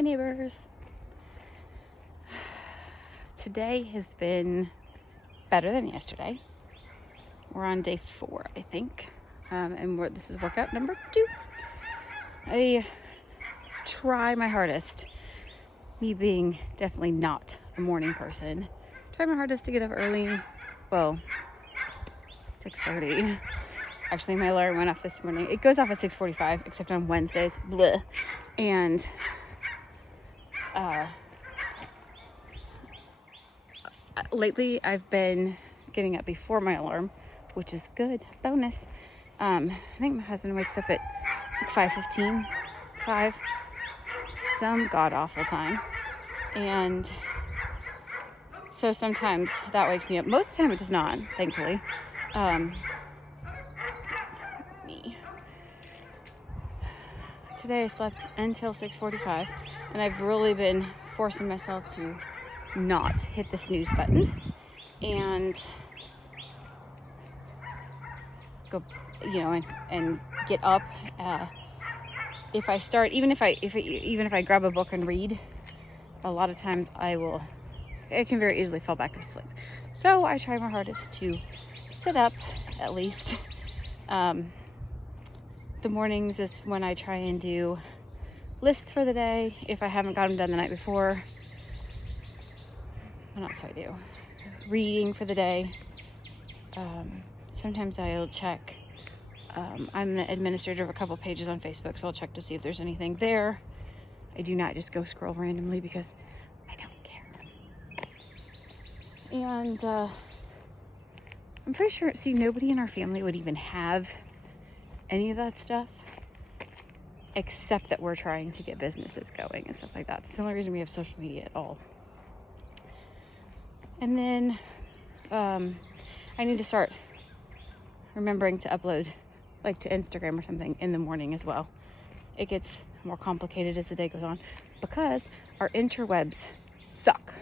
Hi neighbors. Today has been better than yesterday. We're on day 4, I think. And this is workout number 2. I try my hardest, me being definitely not a morning person, try my hardest to get up early. Well, 6:30. Actually, my alarm went off this morning. It goes off at 6:45, except on Wednesdays. Bleh. And lately I've been getting up before my alarm, which is good. Bonus. I think my husband wakes up at like 5:15, 5, some god-awful time. And so sometimes that wakes me up. Most of the time it does not, thankfully. Today I slept until 6:45, and I've really been forcing myself to not hit the snooze button and go, and get up. If I start, even if I grab a book and read, a lot of times I can very easily fall back asleep. So I try my hardest to sit up at least. The mornings is when I try and do lists for the day if I haven't got them done the night before. What else do I do? Reading for the day. Sometimes I'll check. I'm the administrator of a couple pages on Facebook, so I'll check to see if there's anything there. I do not just go scroll randomly because I don't care. And I'm pretty sure, nobody in our family would even have any of that stuff, except that we're trying to get businesses going and stuff like that. It's the only reason we have social media at all. And then I need to start remembering to upload, like to Instagram or something, in the morning as well. It gets more complicated as the day goes on because our interwebs suck.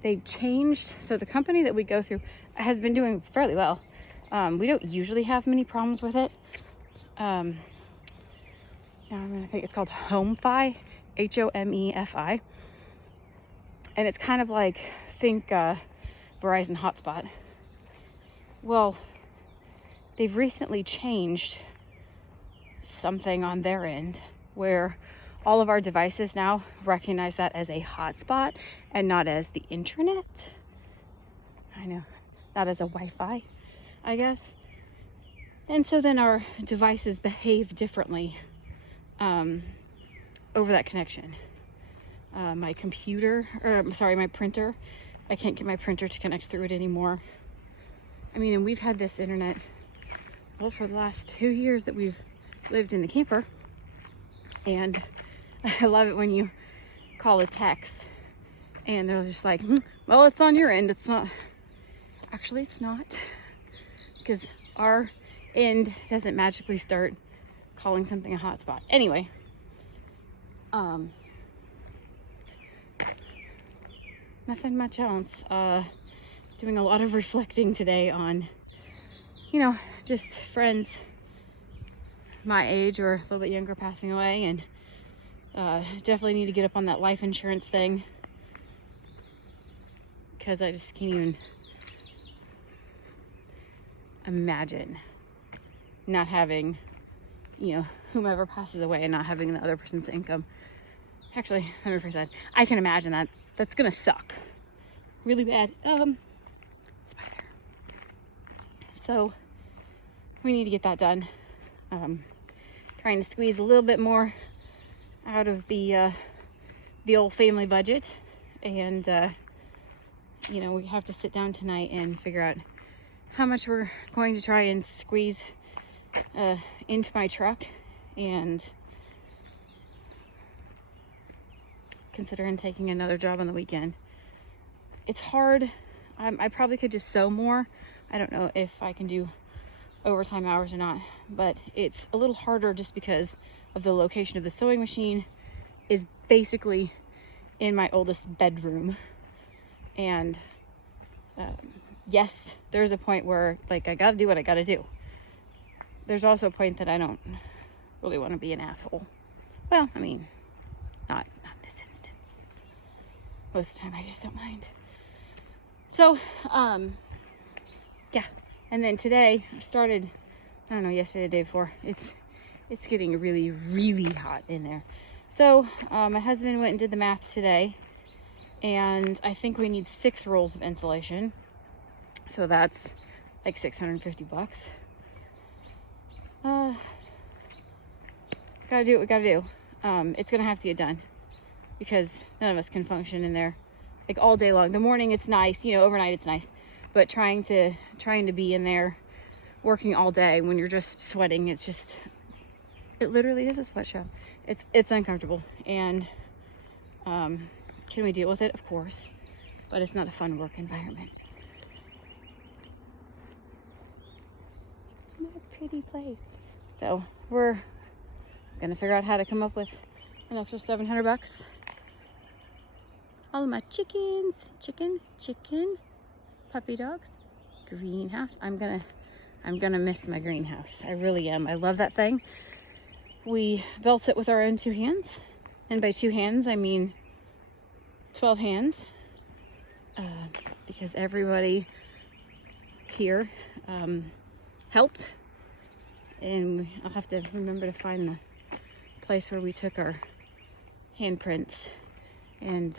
They've changed, so the company that we go through has been doing fairly well. We don't usually have many problems with it. Now I'm gonna think it's called HomeFi, HOMEFI. And it's kind of like, think Verizon Hotspot. Well, they've recently changed something on their end where all of our devices now recognize that as a hotspot and not as the internet. I know, not as a Wi-Fi, I guess. And so then our devices behave differently over that connection. My printer, I can't get my printer to connect through it anymore. I mean, and we've had this internet, well, for the last 2 years that we've lived in the camper. And I love it when you call a text and they're just like, well, it's on your end. It's not. Actually, it's not. Because our end doesn't magically start calling something a hotspot. Anyway, nothing much else. Doing a lot of reflecting today on, just friends my age or a little bit younger passing away, and definitely need to get up on that life insurance thing because I just can't even imagine not having, whomever passes away and not having the other person's income. Actually, let me rephrase that. I can imagine that. That's gonna suck really bad. Spider. So we need to get that done. Trying to squeeze a little bit more out of the old family budget, and we have to sit down tonight and figure out how much we're going to try and squeeze into my truck, and considering taking another job on the weekend. It's hard. I probably could just sew more. I don't know if I can do overtime hours or not, but it's a little harder just because of the location of the sewing machine is basically in my oldest bedroom. And yes, there's a point where I gotta do what I gotta do. There's also a point that I don't really want to be an asshole. Well, I mean, not in this instance. Most of the time I just don't mind. So, yeah. And then today I started, I don't know, yesterday, the day before, it's getting really, really hot in there. So, my husband went and did the math today, and I think we need 6 rolls of insulation. So that's like $650. Gotta do what we gotta do. It's gonna have to get done because none of us can function in there like all day long. The morning it's nice, you know, overnight it's nice, but trying to be in there working all day when you're just sweating, it literally is a sweatshop. It's uncomfortable, and can we deal with it? Of course, but it's not a fun work environment. What a pretty place. So we're gonna figure out how to come up with an extra $700. All of my chicken, puppy dogs, greenhouse. I'm gonna miss my greenhouse. I really am. I love that thing. We built it with our own 2 hands, and by 2 hands I mean 12 hands, because everybody here helped, and I'll have to remember to find the place where we took our handprints and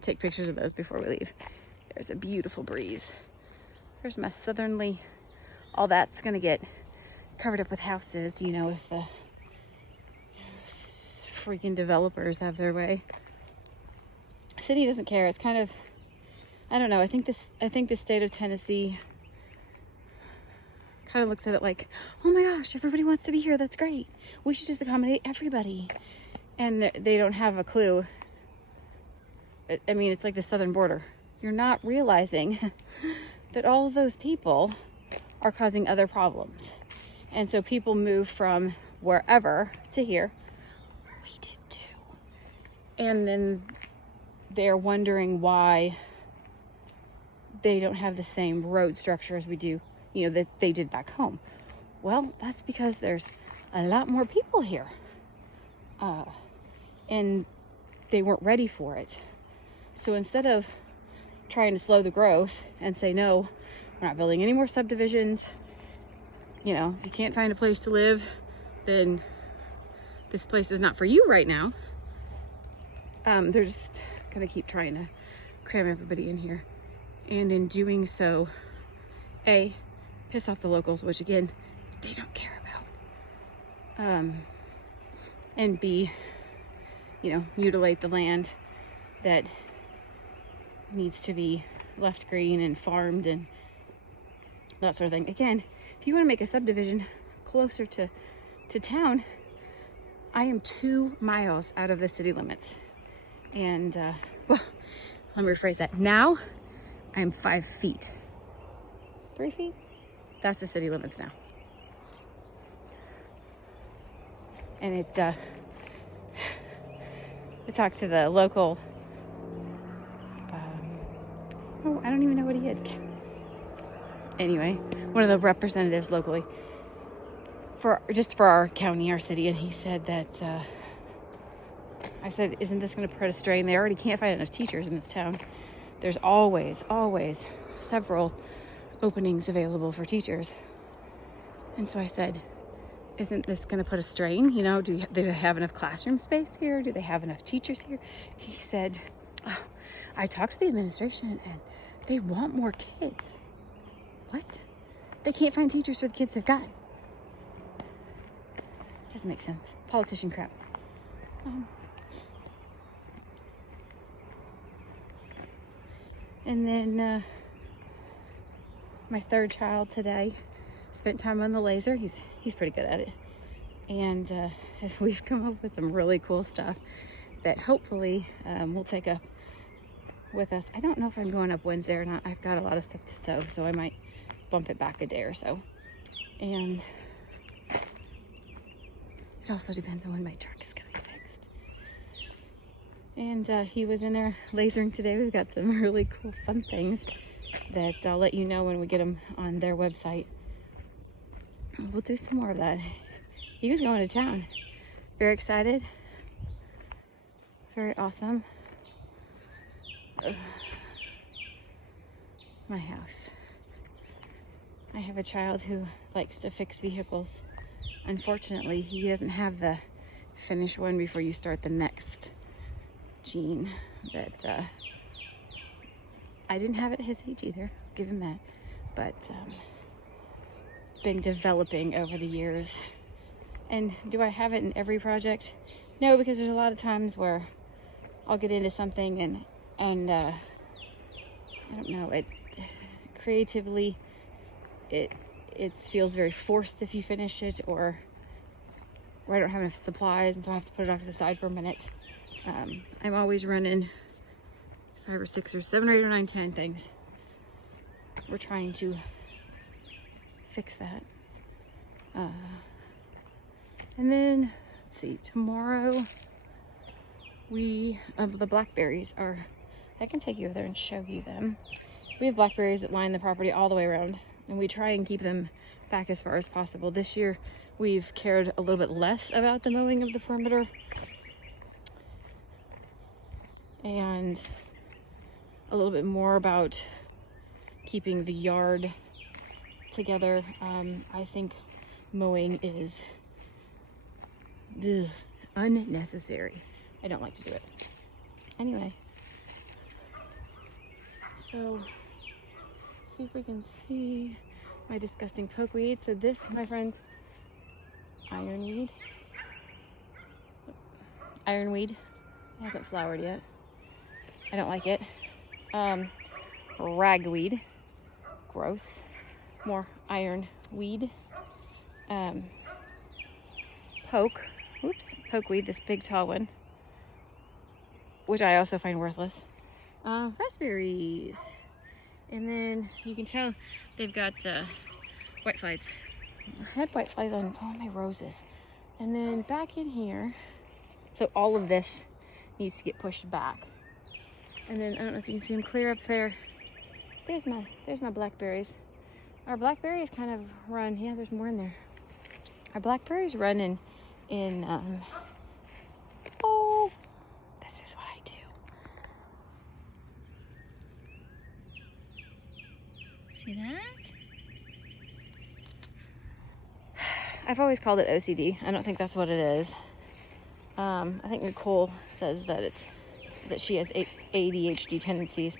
take pictures of those before we leave. There's a beautiful breeze. There's my southerly. All that's gonna get covered up with houses, you know, if the freaking developers have their way. City doesn't care. It's kind of, I don't know. I think the state of Tennessee kind of looks at it like, oh my gosh, everybody wants to be here. That's great. We should just accommodate everybody. And they don't have a clue. I mean, it's like the southern border. You're not realizing that all of those people are causing other problems. And so people move from wherever to here. We did too. And then they're wondering why they don't have the same road structure as we do, you know, that they did back home. Well, that's because there's a lot more people here. And they weren't ready for it. So instead of trying to slow the growth and say, no, we're not building any more subdivisions, you know, if you can't find a place to live, then this place is not for you right now. They're just gonna keep trying to cram everybody in here. And in doing so, A, piss off the locals, which again, they don't care about. And B, you know, mutilate the land that needs to be left green and farmed and that sort of thing. Again, if you want to make a subdivision closer to town, I am 2 miles out of the city limits. And, well, let me rephrase that. Now, I'm 5 feet. 3 feet? That's the city limits now. And I talked to the local, I don't even know what he is. Anyway, one of the representatives locally for our county, our city, and he said that, I said, isn't this going to put a strain? They already can't find enough teachers in this town. There's always several openings available for teachers. And so I said, isn't this going to put a strain? You know, do they have enough classroom space here? Do they have enough teachers here? He said, oh, I talked to the administration and they want more kids. What? They can't find teachers for the kids they've got. Doesn't make sense. Politician crap. And then my 3rd child today spent time on the laser. He's pretty good at it. And we've come up with some really cool stuff that hopefully we'll take up with us. I don't know if I'm going up Wednesday or not. I've got a lot of stuff to sew, so I might bump it back a day or so. And it also depends on when my truck is going to be fixed. And he was in there lasering today. We've got some really cool, fun things that I'll let you know when we get them on their website. We'll do some more of that. He was going to town. Very excited. very awesome. Ugh. My house. I have a child who likes to fix vehicles. Unfortunately, he doesn't have the finish one before you start the next gene that I didn't have it at his age either, give him that, but been developing over the years. And do I have it in every project? No, because there's a lot of times where I'll get into something and I don't know, it creatively it feels very forced if you finish it, or I don't have enough supplies and so I have to put it off to the side for a minute. I'm always running 5 or 6 or 7 or 8 or 9, 10 things. We're trying to fix that. And then, let's see, tomorrow the blackberries are, I can take you over there and show you them. We have blackberries that line the property all the way around, and we try and keep them back as far as possible. This year, we've cared a little bit less about the mowing of the perimeter and a little bit more about keeping the yard together. I think mowing is unnecessary. I don't like to do it. Anyway, so see if we can see my disgusting pokeweed. So this, my friends, ironweed. Ironweed. It hasn't flowered yet. I don't like it. Ragweed. Gross. More ironweed. Pokeweed, this big tall one, which I also find worthless. Raspberries. And then you can tell they've got whiteflies. I had whiteflies on all my roses. And then back in here, so all of this needs to get pushed back. And then I don't know if you can see them clear up there. There's my blackberries. Our blackberries kind of run, yeah, there's more in there. Our blackberries run in oh, this is what I do. See that? I've always called it OCD. I don't think that's what it is. I think Nicole says that she has ADHD tendencies.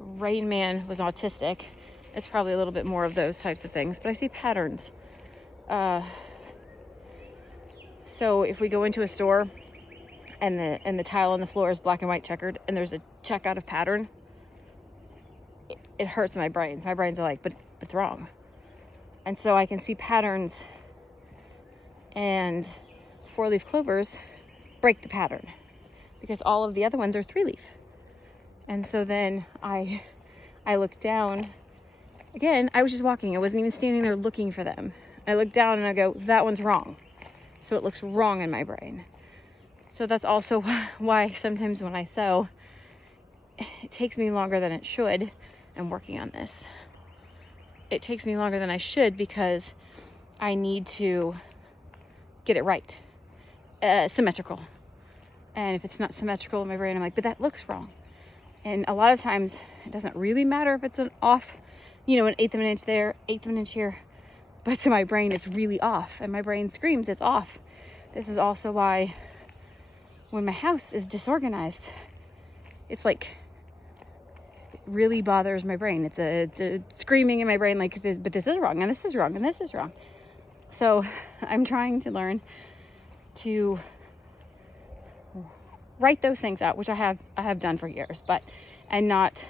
Rain Man was autistic. It's probably a little bit more of those types of things, but I see patterns. So if we go into a store and the tile on the floor is black and white checkered and there's a check out of pattern, it hurts my brains. My brains are like, but it's wrong. And so I can see patterns, and 4-leaf clovers break the pattern because all of the other ones are 3-leaf. And so then I look down. Again, I was just walking. I wasn't even standing there looking for them. I look down and I go, that one's wrong. So it looks wrong in my brain. So that's also why sometimes when I sew, it takes me longer than it should. I'm working on this. It takes me longer than I should because I need to get it right. Symmetrical. And if it's not symmetrical in my brain, I'm like, but that looks wrong. And a lot of times it doesn't really matter if it's an off, an 1/8 of an inch there, 1/8 of an inch here. But to my brain, it's really off. And my brain screams it's off. This is also why when my house is disorganized, it's like, it really bothers my brain. It's a screaming in my brain like, but this is wrong, and this is wrong, and this is wrong. So I'm trying to learn to write those things out, which I have done for years, and not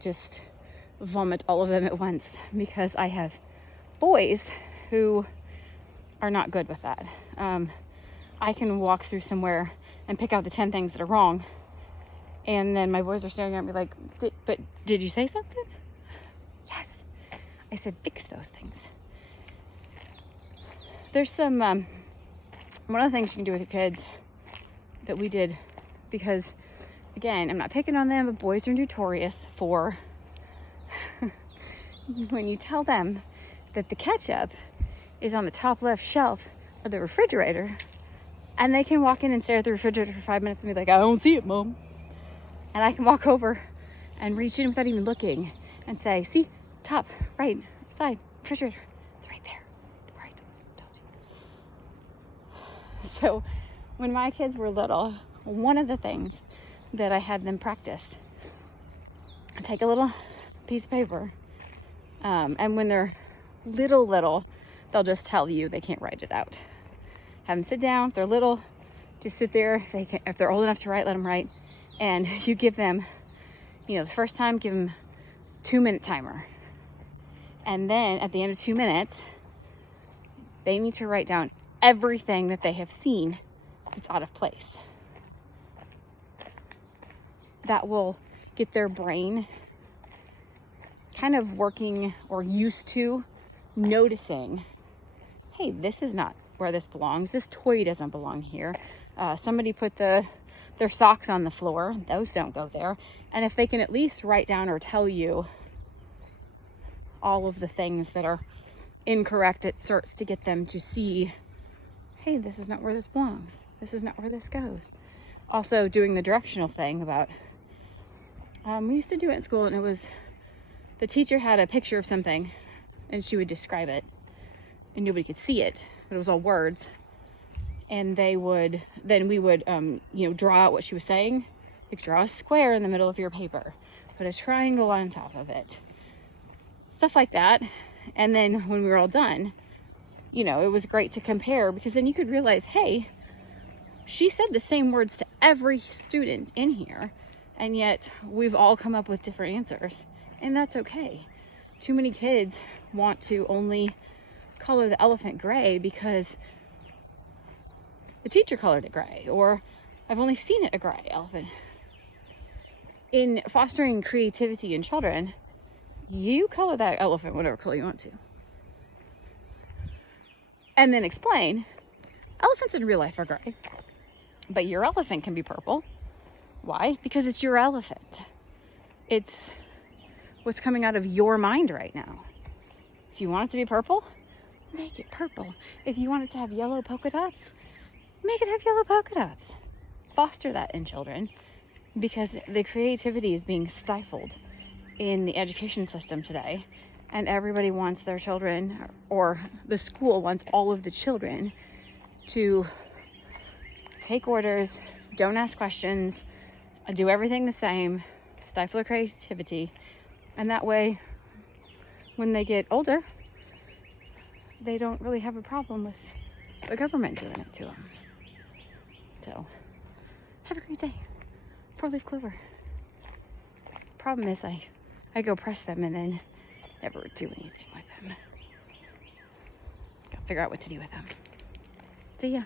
just vomit all of them at once, because I have boys who are not good with that. I can walk through somewhere and pick out the 10 things that are wrong, and then my boys are staring at me like, but did you say something? Yes, I said fix those things. There's some one of the things you can do with your kids that we did, because again, I'm not picking on them, but boys are notorious for when you tell them that the ketchup is on the top left shelf of the refrigerator, and they can walk in and stare at the refrigerator for 5 minutes and be like, I don't see it, Mom. And I can walk over and reach in without even looking and say, see, top, right, side, refrigerator. It's right there. Right, told you. So when my kids were little, one of the things that I had them practice, take a little piece of paper, and when they're little, they'll just tell you they can't write it out. Have them sit down. If they're little, just sit there. If they're old enough to write, let them write. And you give them, the first time, give them 2-minute timer. And then at the end of 2 minutes, they need to write down everything that they have seen that's out of place. That will get their brain kind of working or used to noticing, hey, this is not where this belongs. This toy doesn't belong here. Somebody put their socks on the floor. Those don't go there. And if they can at least write down or tell you all of the things that are incorrect, it starts to get them to see, hey, this is not where this belongs. This is not where this goes. Also doing the directional thing about, we used to do it in school, and it was, the teacher had a picture of something and she would describe it and nobody could see it, but it was all words. And we would draw out what she was saying. Like, draw a square in the middle of your paper, put a triangle on top of it, stuff like that. And then when we were all done, it was great to compare, because then you could realize, hey, she said the same words to every student in here, and yet we've all come up with different answers, and that's okay. Too many kids want to only color the elephant gray because the teacher colored it gray, or I've only seen it a gray elephant. In fostering creativity in children, you color that elephant whatever color you want to. And then explain, elephants in real life are gray, but your elephant can be purple. Why? Because it's your elephant. It's what's coming out of your mind right now. If you want it to be purple, make it purple. If you want it to have yellow polka dots, make it have yellow polka dots. Foster that in children, because the creativity is being stifled in the education system today, and everybody wants their children, or the school wants all of the children, to take orders, don't ask questions, do everything the same, stifle their creativity, and that way when they get older, they don't really have a problem with the government doing it to them. So, have a great day. 4-leaf clover. Problem is, I go press them and then never do anything with them. Gotta figure out what to do with them. See ya.